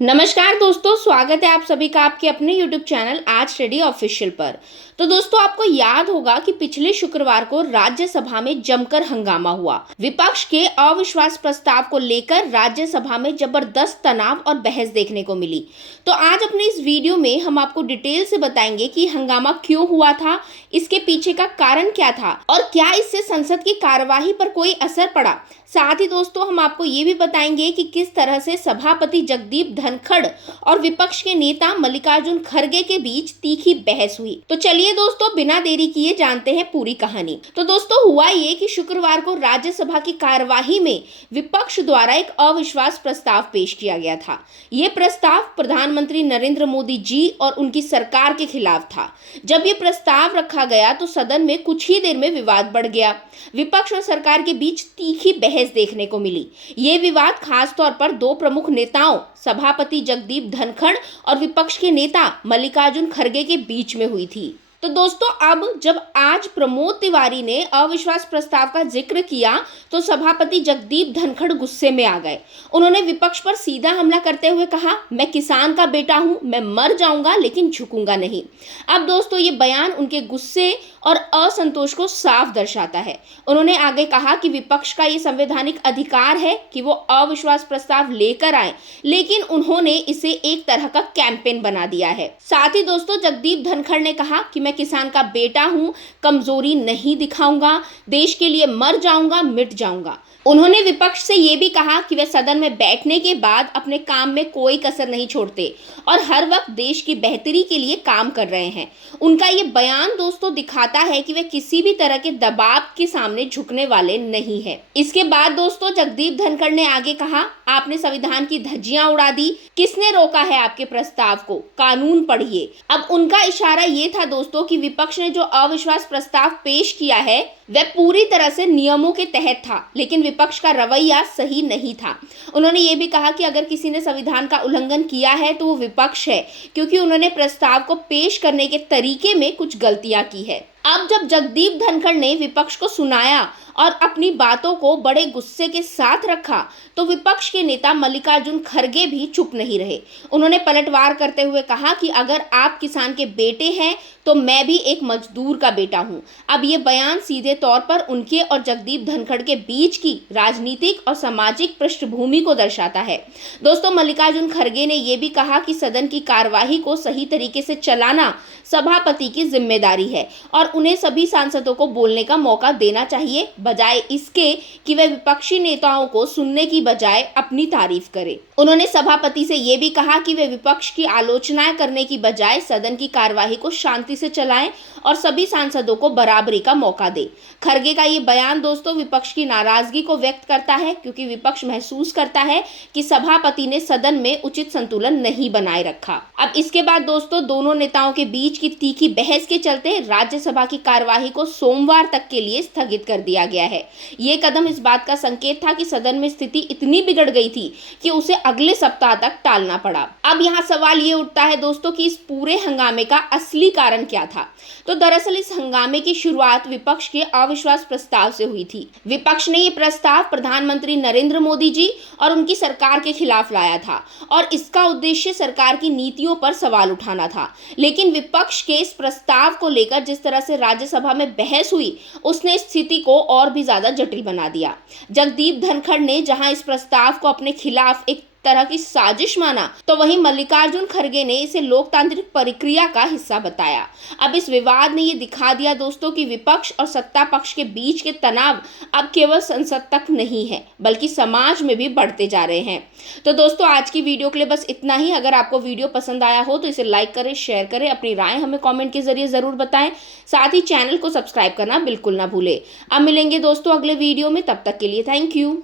नमस्कार दोस्तों, स्वागत है आप सभी का आपके अपने YouTube चैनल आज स्टडी ऑफिशियल पर। तो दोस्तों, आपको याद होगा कि पिछले शुक्रवार को राज्यसभा में जमकर हंगामा हुआ। विपक्ष के अविश्वास प्रस्ताव को लेकर राज्यसभा में जबरदस्त तनाव और बहस देखने को मिली। तो आज अपने इस वीडियो में हम आपको डिटेल से बताएंगे कि हंगामा क्यों हुआ था, इसके पीछे का कारण क्या था और क्या इससे संसद की कार्यवाही पर कोई असर पड़ा। साथ ही दोस्तों, हम आपको ये भी बताएंगे कि किस तरह से सभापति जगदीप धनखड़ और विपक्ष के नेता मल्लिकार्जुन खड़गे के बीच तीखी बहस हुई। तो चलिए दोस्तों, बिना देरी किए जानते हैं पूरी कहानी। तो दोस्तों, हुआ ये कि शुक्रवार को राज्यसभा की कार्यवाही में विपक्ष द्वारा एक अविश्वास प्रस्ताव पेश किया गया था। ये प्रस्ताव प्रधानमंत्री नरेंद्र मोदी जी और उनकी सरकार के खिलाफ था। जब ये प्रस्ताव रखा गया तो सदन में कुछ ही देर में विवाद बढ़ गया। विपक्ष और सरकार के बीच तीखी बहस देखने को मिली। ये विवाद खास तौर पर दो प्रमुख नेताओं, सभापति जगदीप धनखड़ और विपक्ष के नेता मल्लिकार्जुन खड़गे के बीच में हुई थी। तो दोस्तों, अब जब आज प्रमोद तिवारी ने अविश्वास प्रस्ताव का जिक्र किया तो सभापति जगदीप धनखड़ गुस्से में आ गए। उन्होंने विपक्ष पर सीधा हमला करते हुए कहा, मैं किसान का बेटा हूं, मैं मर जाऊंगा लेकिन झुकूंगा नहीं। अब दोस्तों, ये बयान उनके गुस्से और असंतोष को साफ दर्शाता है। उन्होंने आगे कहा कि विपक्ष का ये संवैधानिक अधिकार है कि वो अविश्वास प्रस्ताव लेकर आए, लेकिन उन्होंने इसे एक तरह का कैंपेन बना दिया है। साथ ही दोस्तों, जगदीप धनखड़ ने कहा कि मैं किसान का बेटा हूं, कमजोरी नहीं दिखाऊंगा, देश के लिए मर जाऊंगा, मिट जाऊंगा। उन्होंने विपक्ष से ये भी कहा कि वे सदन में बैठने के बाद अपने काम में कोई कसर नहीं छोड़ते और हर वक्त देश की बेहतरी के लिए काम कर रहे हैं। उनका ये बयान दोस्तों दिखाता है कि वे किसी भी तरह के दबाव के सामने झुकने वाले नहीं है। इसके बाद दोस्तों, जगदीप धनखड़ ने आगे कहा, आपने संविधान की धज्जियां उड़ा दी, किसने रोका है आपके प्रस्ताव को, कानून पढ़िए। अब उनका इशारा ये था दोस्तों कि विपक्ष ने जो अविश्वास प्रस्ताव पेश किया है वह पूरी तरह से नियमों के तहत था, लेकिन विपक्ष का रवैया सही नहीं था। उन्होंने ये भी कहा कि अगर किसी ने संविधान का उल्लंघन किया है तो वो विपक्ष है, क्योंकि उन्होंने प्रस्ताव को पेश करने के तरीके में कुछ गलतियां की है। अब जब जगदीप धनखड़ ने विपक्ष को सुनाया और अपनी बातों को बड़े गुस्से के साथ रखा तो विपक्ष के नेता मल्लिकार्जुन खड़गे भी चुप नहीं रहे। उन्होंने पलटवार करते हुए कहा कि अगर आप किसान के बेटे हैं तो मैं भी एक मजदूर का बेटा हूं। अब ये बयान सीधे तौर पर उनके और जगदीप धनखड़ के बीच की राजनीतिक और सामाजिक पृष्ठभूमि को दर्शाता है। दोस्तों, मल्लिकार्जुन खड़गे ने यह भी कहा कि सदन की कार्यवाही को सही तरीके से चलाना सभापति की जिम्मेदारी है और उन्हें सभी सांसदों को बोलने का मौका देना चाहिए, बजाय इसके कि वे विपक्षी नेताओं को सुनने की बजाय अपनी तारीफ करें। उन्होंने सभापति से यह भी कहा कि वे विपक्ष की आलोचनाएं करने की बजाय सदन की कार्यवाही को शांति से चलाएं और सभी सांसदों को बराबरी का मौका दें। खड़गे का ये बयान दोस्तों विपक्ष की नाराजगी को व्यक्त करता है, क्योंकि विपक्ष महसूस करता है कि सभापति ने सदन में उचित संतुलन नहीं बनाए रखा। अब इसके बाद दोस्तों, दोनों नेताओं के बीच की तीखी बहस के चलते राज्यसभा की कार्यवाही को सोमवार तक के लिए स्थगित कर दिया गया है। ये कदम इस बात का संकेत था कि सदन में स्थिति इतनी बिगड़ गई थी कि उसे अगले सप्ताह तक टालना पड़ा। अब यहाँ सवाल ये उठता है दोस्तों कि इस पूरे हंगामे का असली कारण क्या था। तो दरअसल इस हंगामे की शुरुआत विपक्ष के अविश्वास प्रस्ताव से हुई थी। विपक्ष ने ये प्रस्ताव प्रधानमंत्री नरेंद्र मोदी जी और उनकी सरकार के खिलाफ लाया था और इसका उद्देश्य सरकार की नीतियों पर सवाल उठाना था। लेकिन विपक्ष के इस प्रस्ताव को लेकर जिस तरह से राज्यसभा में बहस हुई, उसने स्थिति को और भी ज्यादा जटिल बना दिया। जगदीप धनखड़ ने जहां इस प्रस्ताव को अपने खिलाफ एक तरह की साजिश माना, तो वहीं मल्लिकार्जुन खड़गे ने इसे लोकतांत्रिक प्रक्रिया का हिस्सा बताया। अब इस विवाद ने ये दिखा दिया दोस्तों कि विपक्ष और सत्ता पक्ष के बीच के तनाव अब केवल संसद तक नहीं है, बल्कि समाज में भी बढ़ते जा रहे हैं। तो दोस्तों, आज की वीडियो के लिए बस इतना ही। अगर आपको वीडियो पसंद आया हो तो इसे लाइक करें, शेयर करें, अपनी राय हमें कॉमेंट के जरिए जरूर बताएं। साथ ही चैनल को सब्सक्राइब करना बिल्कुल ना भूलें। अब मिलेंगे दोस्तों अगले वीडियो में, तब तक के लिए थैंक यू।